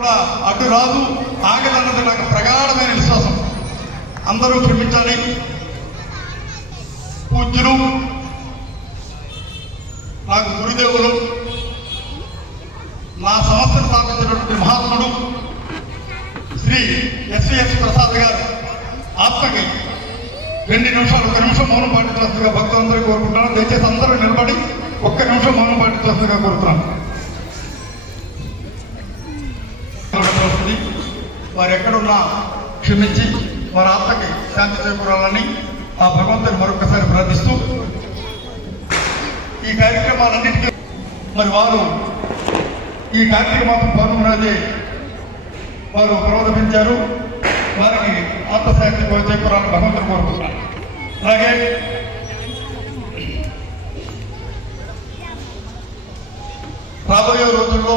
కూడా అడ్డు రాదు. ఆగదన్నది నాకు ప్రగాఢమైన విశ్వాసం. అందరూ క్షమించాలి. పూజ్యులు నాకు గురుదేవులు నా సంస్థను స్థాపించినటువంటి మహాత్ముడు శ్రీ ఎస్విఎస్ ప్రసాద్ గారు. ఆత్మకి రెండు నిమిషాలు ఒక నిమిషం మౌనం పాటించాల్సిందిగా భక్తులందరూ కోరుకుంటున్నాను. దయచేసి అందరూ నిలబడి ఒక్క నిమిషం మౌనం పాటించాల్సిందిగా కోరుతున్నాను. వారు ఎక్కడున్నా క్షమించి వారి ఆత్మకి శాంతి చేకూరాలని ఆ భగవంతుని మరొకసారి ప్రార్థిస్తూ ఈ కార్యక్రమాలన్నింటికీ మరి వారు ఈ కార్యక్రమం పాల్గొన్నది వారు ప్రబోధించారు వారికి ఆత్మశాంతి చేకూరాలని భగవంతుని కోరుకుంటున్నారు అలాగే రాబోయే రోజుల్లో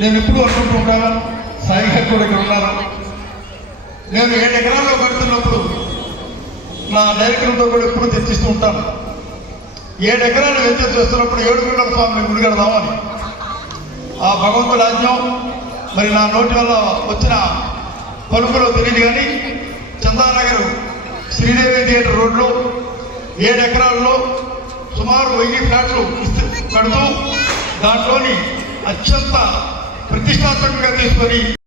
నేను ఎప్పుడు అనుకుంటూ ఉంటాను సాయి గారు కూడా ఇక్కడ నేను ఏడు ఎకరాల్లో పెడుతున్నప్పుడు నా డైరెక్టర్తో కూడా ఎప్పుడు చర్చిస్తూ ఉంటాను. ఏడు ఎకరాలు వెంచర్ చేస్తున్నప్పుడు ఏడుగుండ స్వామి గుడి కడదామని ఆ భగవంతుడు ఆజ్ఞం మరి నా నోటి వల్ల వచ్చిన పలుకులో తెలియదు కానీ చందానగర్ శ్రీదేవి థియేటర్ రోడ్లో ఏడు ఎకరాల్లో సుమారు వెయ్యి ఫ్లాట్లు కడుతూ దాంట్లోని అత్యంత ప్రతిష్టాత్మకంగా తీసుకొని